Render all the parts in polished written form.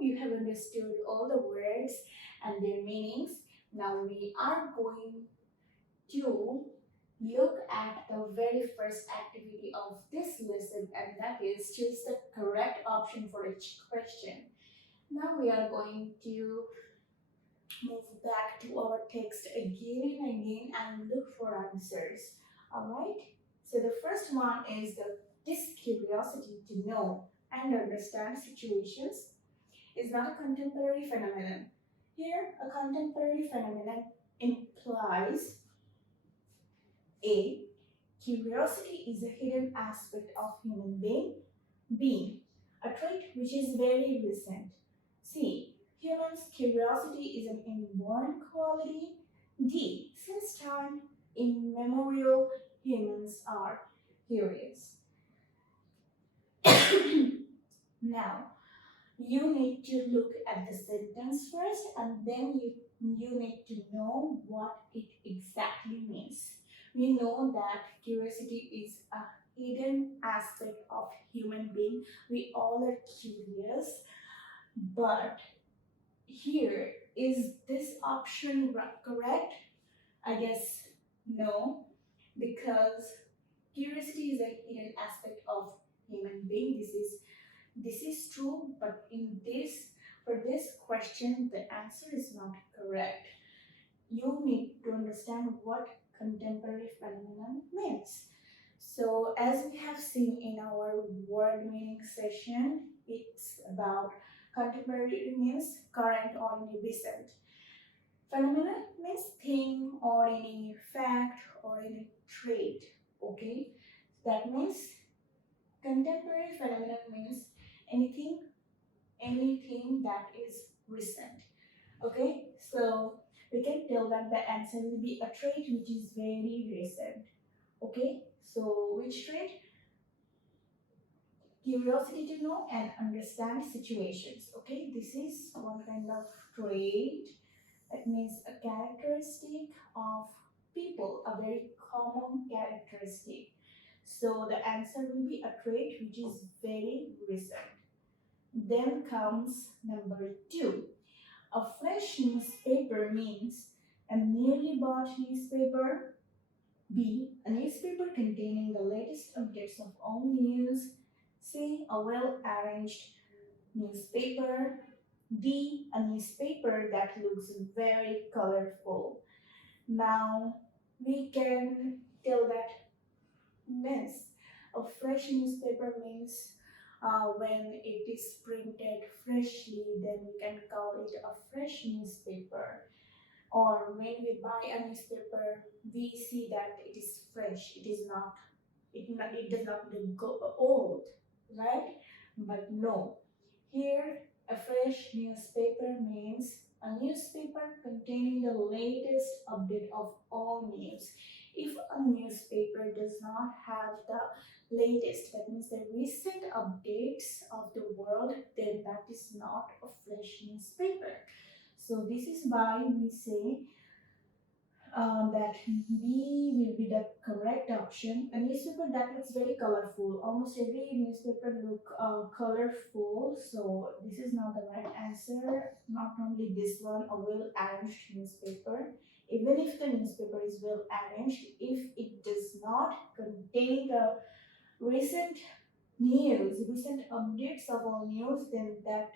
you have understood all the words and their meanings. Now we are going to look at the very first activity of this lesson, and that is choose the correct option for each question. Now we are going to move back to our text again and again and look for answers. Alright? So the first one is this curiosity to know and understand situations is not a contemporary phenomenon. Here, a contemporary phenomenon implies A. Curiosity is a hidden aspect of human being. B. A trait which is very recent. C. Humans' curiosity is an inborn quality. D. Since time immemorial, humans are curious. Now, you need to look at the sentence first, and then you need to know what it exactly means. We know that curiosity is a hidden aspect of human being. We all are curious, but here, is this option correct? I guess no, because curiosity is a hidden aspect of human being. This is true, but for this question, the answer is not correct. You need to understand what contemporary phenomenon means. So, as we have seen in our word meaning session, it's about contemporary means current or any recent. Phenomenon means thing or any fact or any trait. Okay, that means contemporary phenomenon means anything that is recent. Okay, so we can tell that the answer will be a trait which is very recent. Okay, so which trait? Curiosity to know and understand situations. Okay, this is one kind of trait. That means a characteristic of people, a very common characteristic. So the answer will be a trait which is very recent. Then comes number 2. A fresh newspaper means a newly bought newspaper. B. A newspaper containing the latest updates of all news. C. A well-arranged newspaper. D. A newspaper that looks very colorful. Now, we can tell that means a fresh newspaper means when it is printed freshly, then we can call it a fresh newspaper. Or when we buy a newspaper, we see that it is fresh. It does not look old, right? But no, here a fresh newspaper means a newspaper containing the latest update of all news. If a newspaper does not have the latest, that means the recent updates of the world, then that is not a fresh newspaper. So this is why we say that B will be the correct option. A newspaper that looks very colorful. Almost every newspaper look colorful. So this is not the right answer. Not only this one, a well-arranged newspaper. Even if the newspaper is well arranged, if it does not contain the recent recent updates of all news, then that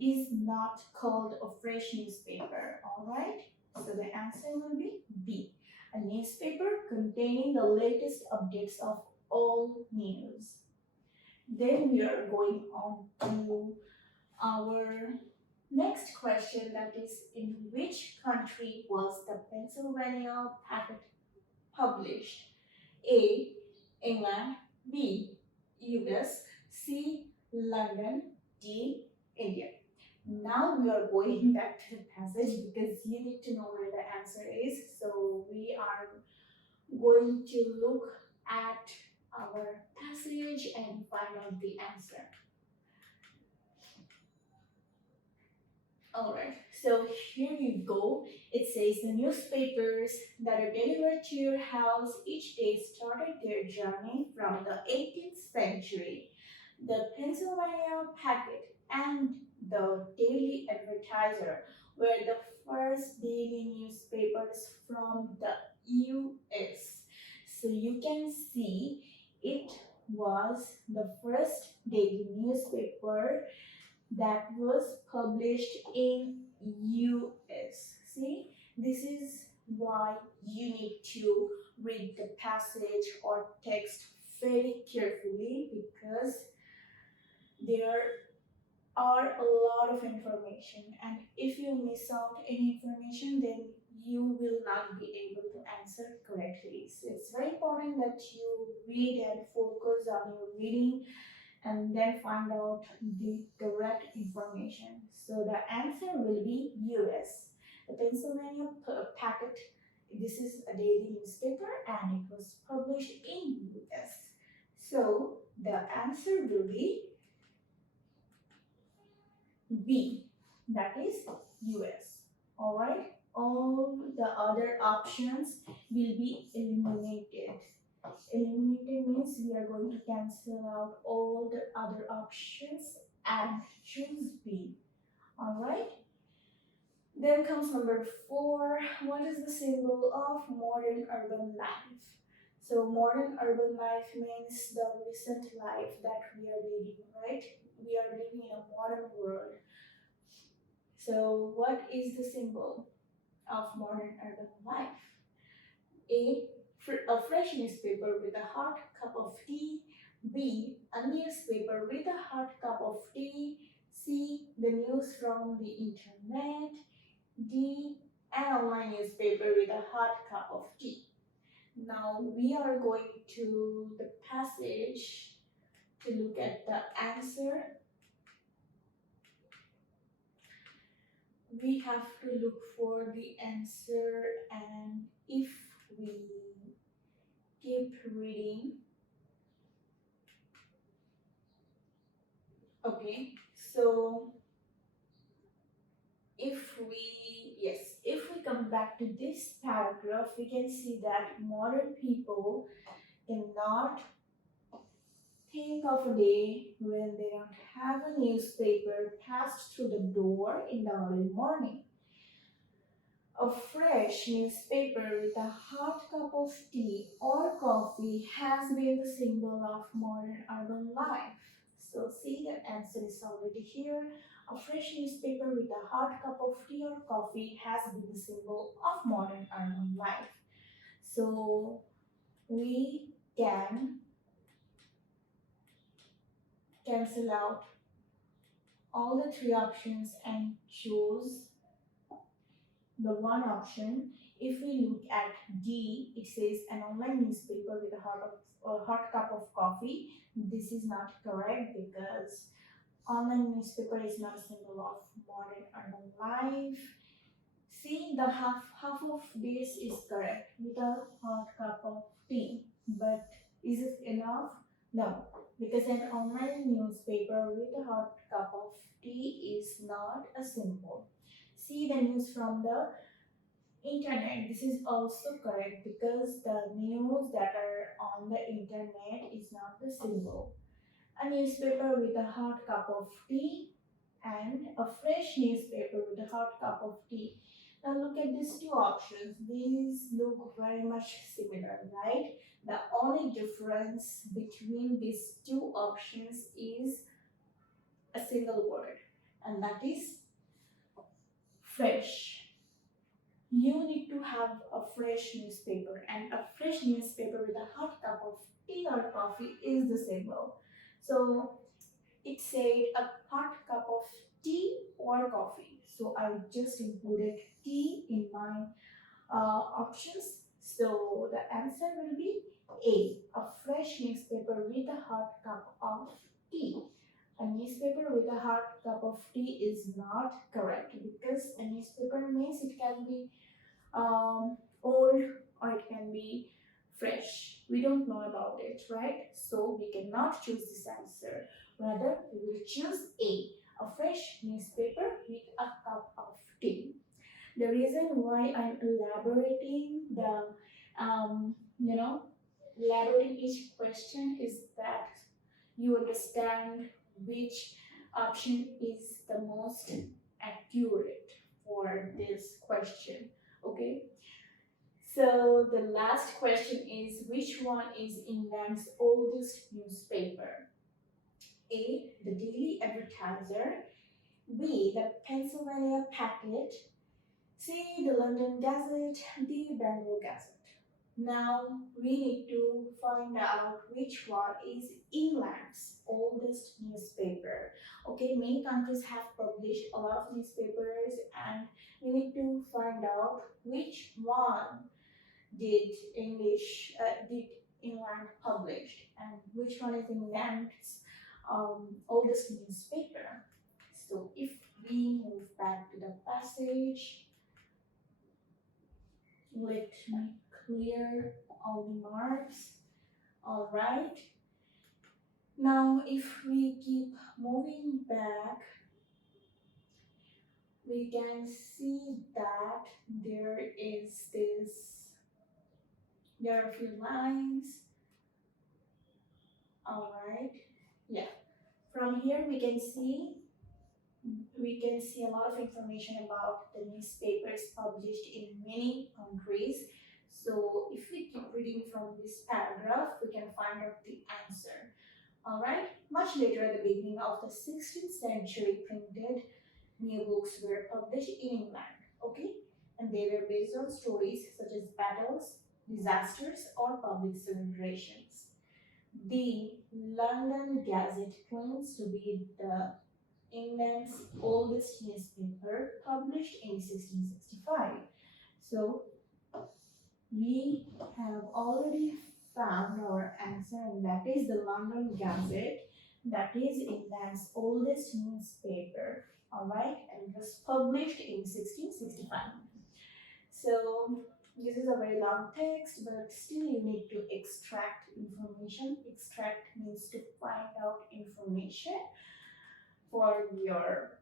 is not called a fresh newspaper. Alright? So the answer will be B. A newspaper containing the latest updates of all news. Then we are going on to our next question, that is, in which country was the Pennsylvania patent published? A. England. B. US. C. London. D. India. Now we are going back to the passage because you need to know where the answer is. So we are going to look at our passage and find out the answer. Alright, so here you go. It says the newspapers that are delivered to your house each day started their journey from the 18th century. The Pennsylvania packet and the Daily Advertiser were the first daily newspapers from the US. So you can see it was the first daily newspaper that was published in US. See, this is why you need to read the passage or text very carefully because there are a lot of information, and if you miss out any information then you will not be able to answer correctly. So it's very important that you read and focus on your reading and then find out the correct information. So the answer will be US. The Pennsylvania Packet, this is a daily newspaper and it was published in US. So the answer will be B, that is US. Alright, all the other options will be eliminated. Eliminated means we are going to cancel out all the other options and choose B. Alright, then comes number 4. What is the symbol of modern urban life? So modern urban life means the recent life that we are living, right? We are living in a modern world. So what is the symbol of modern urban life? A, a fresh newspaper with a hot cup of tea. B, a newspaper with a hot cup of tea. C, the news from the internet. D, an online newspaper with a hot cup of tea. Now we are going to the passage to look at the answer. We have to look for the answer, and if we keep reading, okay, so if we come back to this paragraph, we can see that modern people cannot think of a day when they don't have a newspaper passed through the door in the early morning. A fresh newspaper with a hot cup of tea or coffee has been the symbol of modern urban life. So see, the answer is already here. A fresh newspaper with a hot cup of tea or coffee has been the symbol of modern urban life. So we can cancel out all the 3 options and choose the one option. If we look at D, it says an online newspaper with a hot cup of coffee. This is not correct because online newspaper is not a symbol of modern urban life. See, the half of this is correct with a hot cup of tea. But is it enough? No, because an online newspaper with a hot cup of tea is not a symbol. See, the news from the internet. This is also correct because the news that are on the internet is not the symbol. A newspaper with a hot cup of tea and a fresh newspaper with a hot cup of tea. Now look at these 2 options. These look very much similar, right? The only difference between these 2 options is a single word, and that is fresh. You need to have a fresh newspaper, and a fresh newspaper with a hot cup of tea or coffee is the symbol. So it said a hot cup of tea or coffee. So I just included tea in my options. So the answer will be A fresh newspaper with a hot cup of tea. A newspaper with a hot cup of tea is not correct because a newspaper means it can be old or it can be fresh. We don't know about it, right? So we cannot choose this answer. Rather, we will choose a fresh newspaper with a cup of tea. The reason why I'm elaborating um, you know, elaborating each question is that you understand which option is the most accurate for this question. Okay, so the last question is, which one is England's oldest newspaper? A. The Daily Advertiser. B. The Pennsylvania Packet. C. The London Gazette. D. Bangalore Gazette. Now we need to find out which one is England's oldest newspaper. Okay, many countries have published a lot of newspapers, and we need to find out which one did did England published, and which one is England's oldest newspaper. So if we move back to the passage, let me clear all the marks. All right. Now, if we keep moving back, we can see that there are a few lines. All right. Yeah. From here, we can see a lot of information about the newspapers published in many countries. So if we keep reading from this paragraph, we can find out the answer. Alright, much later at the beginning of the 16th century, printed new books were published in England. Okay, and they were based on stories such as battles, disasters, or public celebrations. The London Gazette claims to be the England's oldest newspaper, published in 1665. So we have already found our answer, and that is the London Gazette. That is England's oldest newspaper. All right, and it was published in 1665. So this is a very long text, but still you need to extract information. Extract means to find out information for your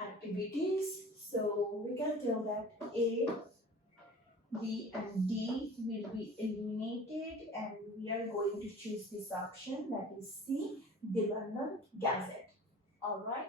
activities. So we can tell that A, B, and D will be eliminated, and we are going to choose this option, that is C, the London Gazette. All right.